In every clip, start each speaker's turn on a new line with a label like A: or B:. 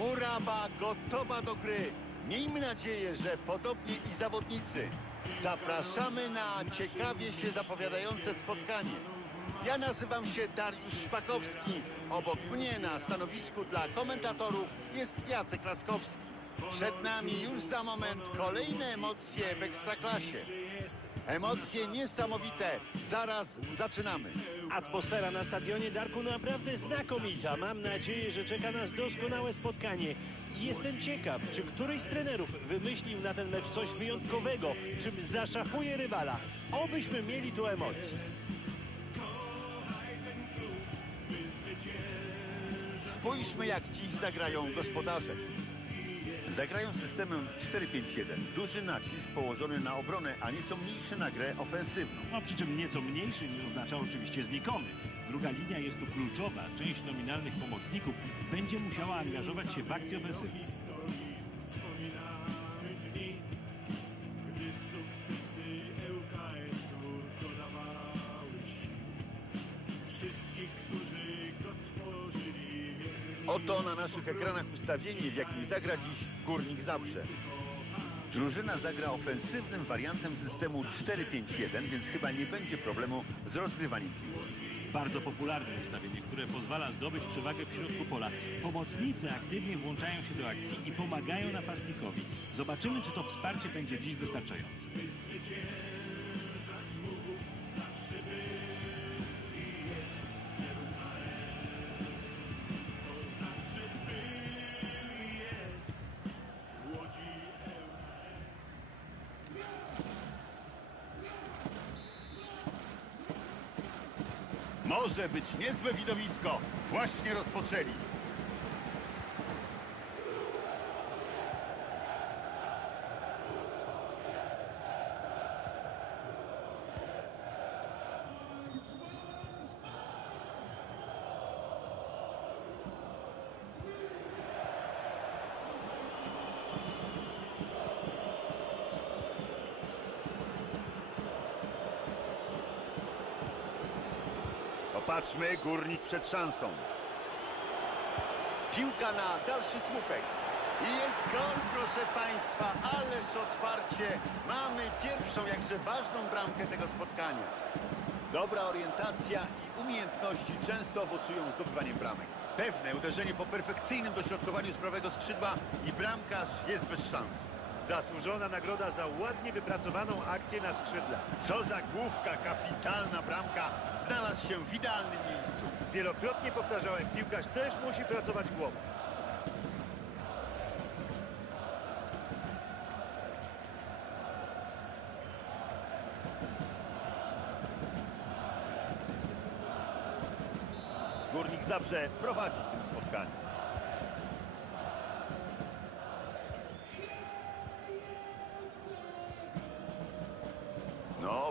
A: Murawa gotowa do gry. Miejmy nadzieję, że podobnie i zawodnicy. Zapraszamy na ciekawie się zapowiadające spotkanie. Ja nazywam się Dariusz Szpakowski. Obok mnie na stanowisku dla komentatorów jest Jacek Laskowski. Przed nami już za moment kolejne emocje w Ekstraklasie. Emocje niesamowite. Zaraz zaczynamy.
B: Atmosfera na stadionie Darku naprawdę znakomita. Mam nadzieję, że czeka nas doskonałe spotkanie. Jestem ciekaw, czy któryś z trenerów wymyślił na ten mecz coś wyjątkowego, czym zaszachuje rywala. Obyśmy mieli tu emocje.
A: Spójrzmy, jak dziś zagrają gospodarze. Zagrają systemem 4-5-1. Duży nacisk położony na obronę, a nieco mniejszy na grę ofensywną.
C: No przy czym nieco mniejszy nie oznacza oczywiście znikomy. Druga linia jest tu kluczowa. Część nominalnych pomocników będzie musiała angażować się w akcję ofensywną.
D: Wspominamy dni, gdy sukcesy ŁKS-u dodawały sił. Wszystkich, którzy go tworzyli wierni.
A: Oto na naszych ekranach ustawienie, w jakim zagra dziś Górnik Zabrze. Drużyna zagra ofensywnym wariantem systemu 4-5-1, więc chyba nie będzie problemu z rozgrywaniem piłki.
C: Bardzo popularne ustawienie, które pozwala zdobyć przewagę w środku pola. Pomocnicy aktywnie włączają się do akcji i pomagają napastnikowi. Zobaczymy, czy to wsparcie będzie dziś wystarczające.
A: Może być niezłe widowisko. Właśnie rozpoczęli. Popatrzmy, Górnik przed szansą. Piłka na dalszy słupek. I jest gol, proszę Państwa, ależ otwarcie. Mamy pierwszą, jakże ważną bramkę tego spotkania. Dobra orientacja i umiejętności często owocują zdobywaniem bramek. Pewne uderzenie po perfekcyjnym dośrodkowaniu z prawego skrzydła i bramkarz jest bez szans.
B: Zasłużona nagroda za ładnie wypracowaną akcję na skrzydle.
A: Co za główka, kapitalna bramka znalazł się w idealnym miejscu.
B: Wielokrotnie powtarzałem, piłkarz też musi pracować głową.
A: Górnik Zabrze prowadzi w tym spotkaniu.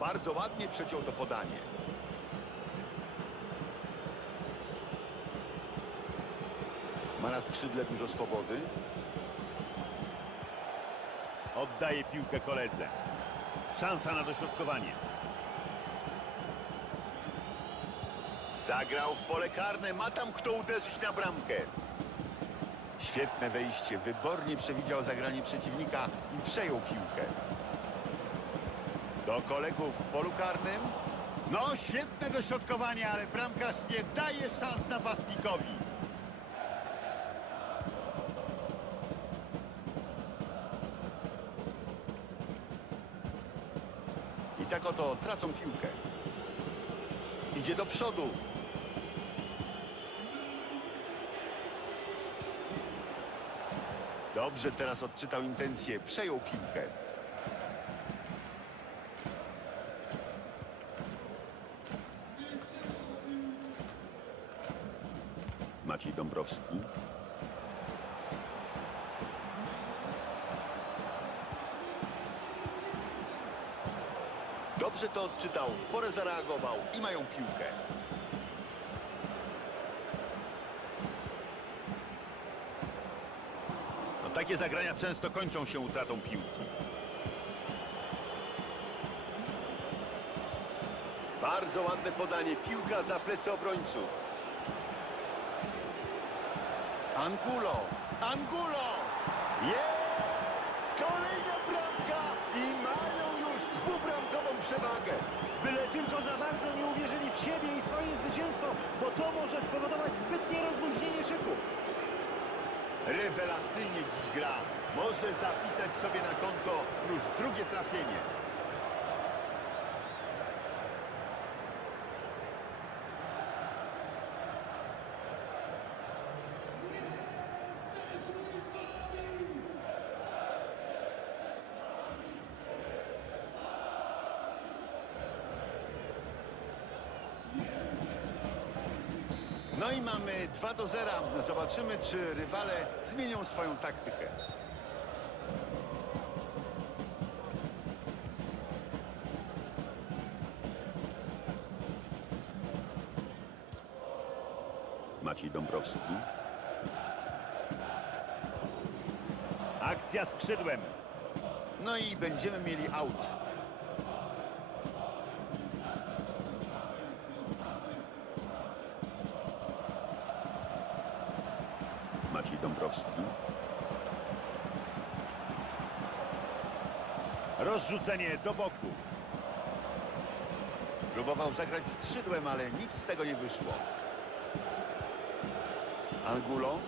A: Bardzo ładnie przeciął to podanie. Ma na skrzydle dużo swobody. Oddaje piłkę koledze. Szansa na dośrodkowanie. Zagrał w pole karne, ma tam kto uderzyć na bramkę. Świetne wejście, wybornie przewidział zagranie przeciwnika i przejął piłkę. Do kolegów w polu karnym. No, świetne dośrodkowanie, ale bramkarz nie daje szans napastnikowi. I tak oto tracą piłkę. Idzie do przodu. Dobrze teraz odczytał intencję. Przejął piłkę. Maciej Dąbrowski. Dobrze to odczytał, w porę zareagował i mają piłkę. No, takie zagrania często kończą się utratą piłki. Bardzo ładne podanie, piłka za plecy obrońców. Angulo Angulo! Jest! Kolejna bramka! I mają już dwubramkową przewagę.
B: Byle tylko za bardzo nie uwierzyli w siebie i swoje zwycięstwo, bo to może spowodować zbytnie rozluźnienie szyku.
A: Rewelacyjnie dziś gra. Może zapisać sobie na konto już drugie trafienie. No i mamy 2 do 0. Zobaczymy, czy rywale zmienią swoją taktykę. Maciej Dąbrowski.
C: Akcja skrzydłem.
A: No i będziemy mieli aut. Dąbrowski.
C: Rozrzucenie do boku.
A: Próbował zagrać skrzydłem, ale nic z tego nie wyszło. Angulo.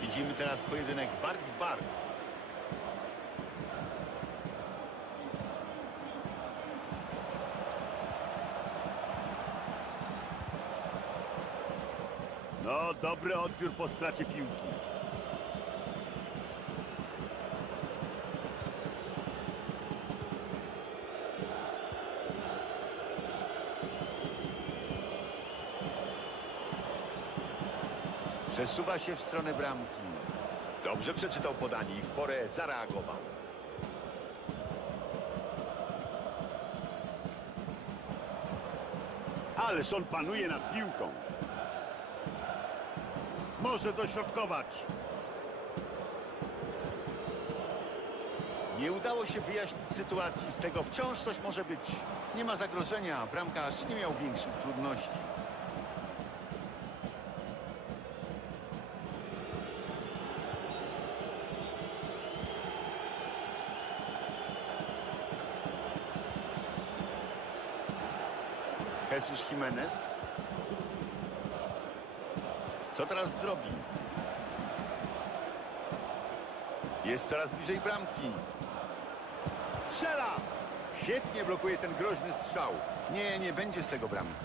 A: Widzimy teraz pojedynek bark w bark.
C: No, dobry odbiór po stracie piłki.
A: Przesuwa się w stronę bramki. Dobrze przeczytał podanie i w porę zareagował.
C: Ależ on panuje nad piłką. Może dośrodkować.
A: Nie udało się wyjaśnić sytuacji. Z tego wciąż coś może być. Nie ma zagrożenia. Bramkarz nie miał większych trudności. Jesus Jimenez. Jest coraz bliżej bramki. Strzela! Świetnie blokuje ten groźny strzał. Nie, nie będzie z tego bramki.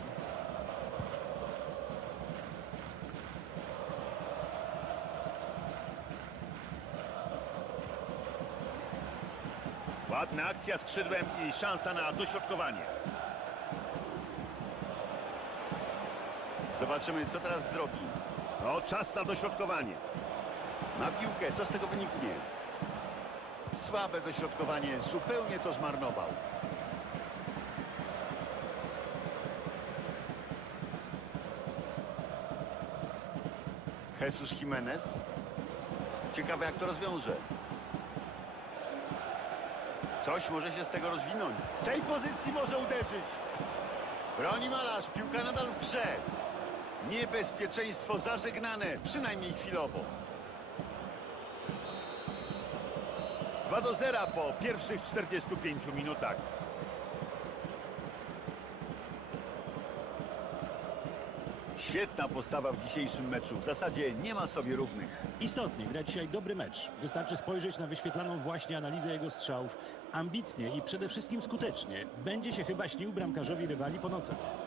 C: Ładna akcja skrzydłem i szansa na dośrodkowanie.
A: Zobaczymy, co teraz zrobi.
C: No, czas na dośrodkowanie.
A: Na piłkę, co z tego wyniknie? Słabe dośrodkowanie, zupełnie to zmarnował. Jesus Jimenez. Ciekawe, jak to rozwiąże. Coś może się z tego rozwinąć. Z tej pozycji może uderzyć. Broni malarz, piłka nadal w grze. Niebezpieczeństwo zażegnane, przynajmniej chwilowo.
C: 2 do 0 po pierwszych 45 minutach.
A: Świetna postawa w dzisiejszym meczu. W zasadzie nie ma sobie równych.
E: Istotnie, gra dzisiaj dobry mecz. Wystarczy spojrzeć na wyświetlaną właśnie analizę jego strzałów. Ambitnie i przede wszystkim skutecznie. Będzie się chyba śnił bramkarzowi rywali po nocach.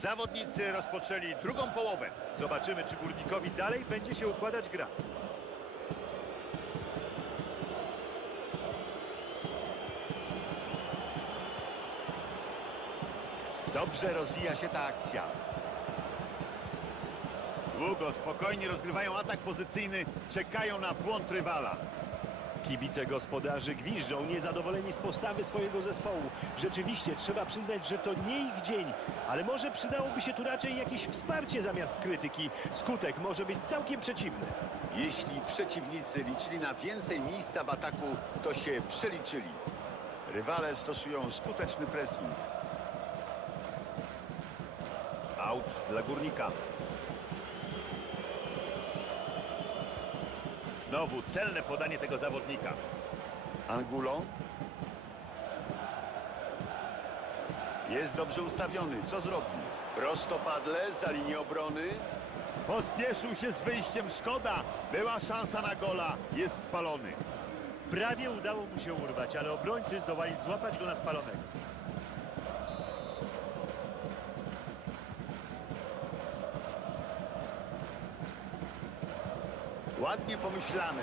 A: Zawodnicy rozpoczęli drugą połowę.
C: Zobaczymy, czy Górnikowi dalej będzie się układać gra.
A: Dobrze rozwija się ta akcja.
C: Długo, spokojnie rozgrywają atak pozycyjny, czekają na błąd rywala.
B: Kibice gospodarzy gwiżdżą, niezadowoleni z postawy swojego zespołu. Rzeczywiście trzeba przyznać, że to nie ich dzień, ale może przydałoby się tu raczej jakieś wsparcie zamiast krytyki. Skutek może być całkiem przeciwny.
A: Jeśli przeciwnicy liczyli na więcej miejsca w ataku, to się przeliczyli. Rywale stosują skuteczny pressing.
F: Aut dla górnika. Znowu celne podanie tego zawodnika.
A: Angulo. Jest dobrze ustawiony. Co zrobi? Prostopadle za linię obrony.
F: Pospieszył się z wyjściem, szkoda. Była szansa na gola, jest spalony.
B: Prawie udało mu się urwać, ale obrońcy zdołali złapać go na spalonego.
A: Ładnie pomyślane.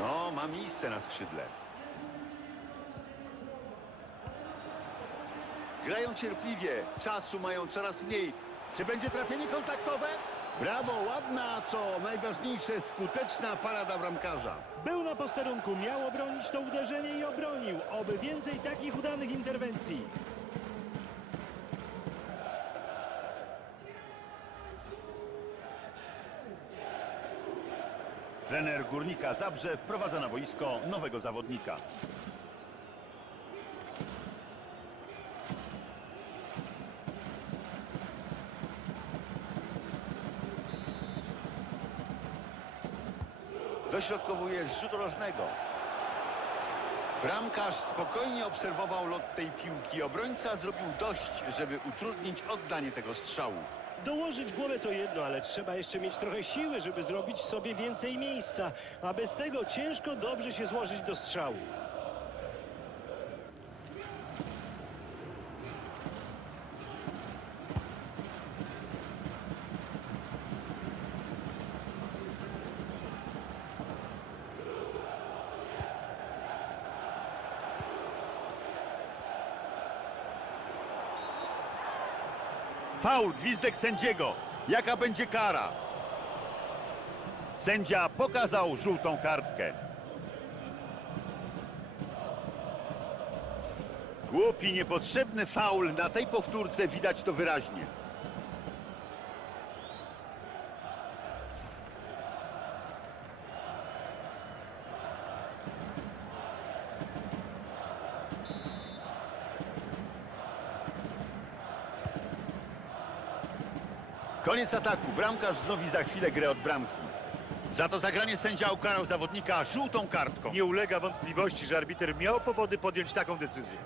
A: No, ma miejsce na skrzydle. Grają cierpliwie. Czasu mają coraz mniej. Czy będzie trafienie kontaktowe? Brawo, ładna, co najważniejsze, skuteczna parada bramkarza.
B: Był na posterunku, miał obronić to uderzenie i obronił. Oby więcej takich udanych interwencji.
F: Trener górnika Zabrze wprowadza na boisko nowego zawodnika.
A: Dośrodkowuje z rzutu rożnego. Bramkarz spokojnie obserwował lot tej piłki. Obrońca zrobił dość, żeby utrudnić oddanie tego strzału.
B: Dołożyć głowę to jedno, ale trzeba jeszcze mieć trochę siły, żeby zrobić sobie więcej miejsca. A bez tego ciężko dobrze się złożyć do strzału.
F: Faul, gwizdek sędziego. Jaka będzie kara? Sędzia pokazał żółtą kartkę. Głupi, niepotrzebny faul. Na tej powtórce widać to wyraźnie.
A: Koniec ataku. Bramkarz wznowi za chwilę grę od bramki. Za to zagranie sędzia ukarał zawodnika żółtą kartką.
B: Nie ulega wątpliwości, że arbiter miał powody podjąć taką decyzję.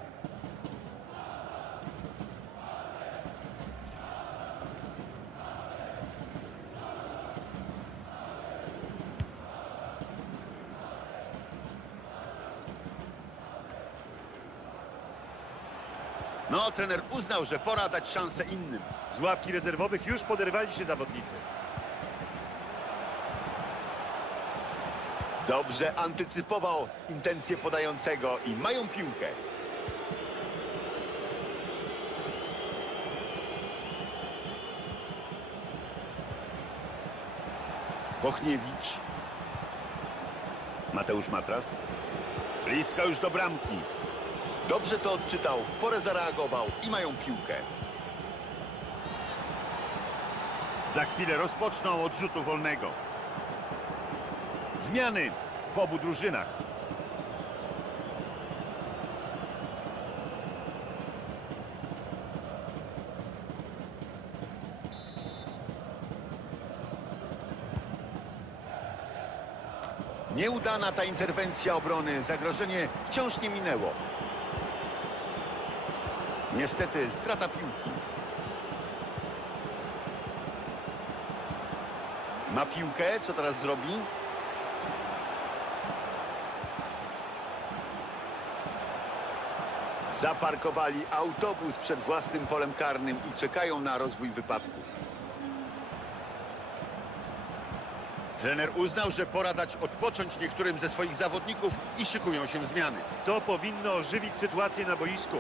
A: Trener uznał, że pora dać szansę innym.
B: Z ławki rezerwowych już poderwali się zawodnicy.
A: Dobrze antycypował intencje podającego i mają piłkę. Bochniewicz. Mateusz Matras. Blisko już do bramki. Dobrze to odczytał, w porę zareagował i mają piłkę.
F: Za chwilę rozpoczną od rzutu wolnego. Zmiany w obu drużynach.
A: Nieudana ta interwencja obrony. Zagrożenie wciąż nie minęło. Niestety strata piłki. Ma piłkę, co teraz zrobi? Zaparkowali autobus przed własnym polem karnym i czekają na rozwój wypadków.
F: Trener uznał, że pora dać odpocząć niektórym ze swoich zawodników i szykują się zmiany.
B: To powinno ożywić sytuację na boisku.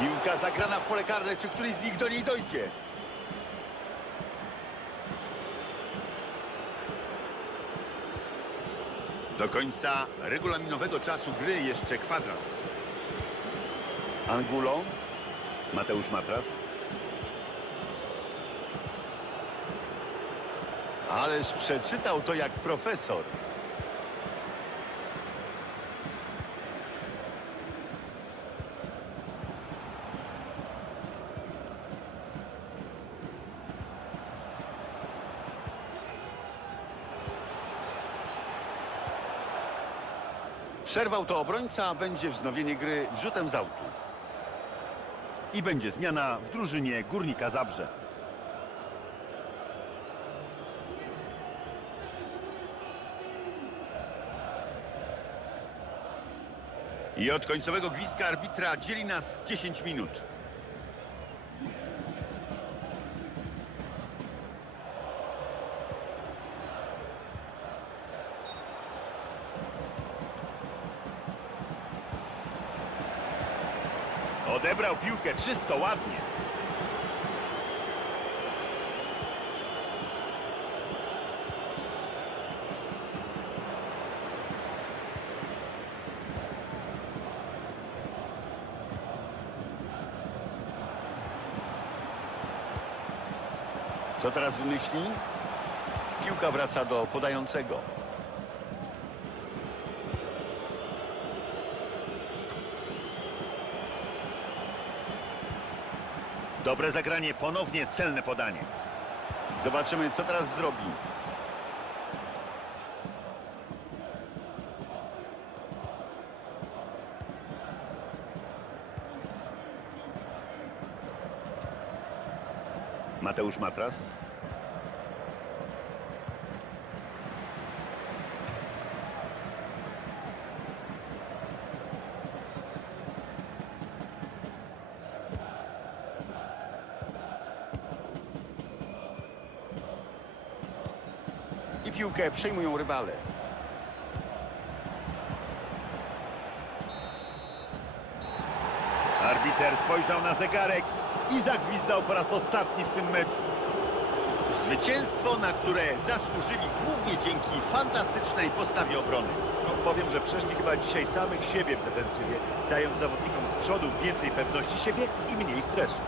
A: Piłka zagrana w pole karne, czy któryś z nich do niej dojdzie? Do końca regulaminowego czasu gry jeszcze kwadrans. Angulo, Mateusz Matras. Ależ przeczytał to jak profesor. Przerwał to obrońca, a będzie wznowienie gry wrzutem z autu. I będzie zmiana w drużynie Górnika Zabrze. I od końcowego gwizdka arbitra dzieli nas 10 minut. Odebrał piłkę czysto, ładnie. Co teraz wymyśli? Piłka wraca do podającego. Dobre zagranie, ponownie celne podanie. Zobaczymy, co teraz zrobi. Mateusz Matras. Piłkę przejmują rywale. Arbiter spojrzał na zegarek i zagwizdał po raz ostatni w tym meczu. Zwycięstwo, na które zasłużyli głównie dzięki fantastycznej postawie obrony.
B: No, powiem, że przeszli chyba dzisiaj samych siebie w defensywie, dając zawodnikom z przodu więcej pewności siebie i mniej stresu.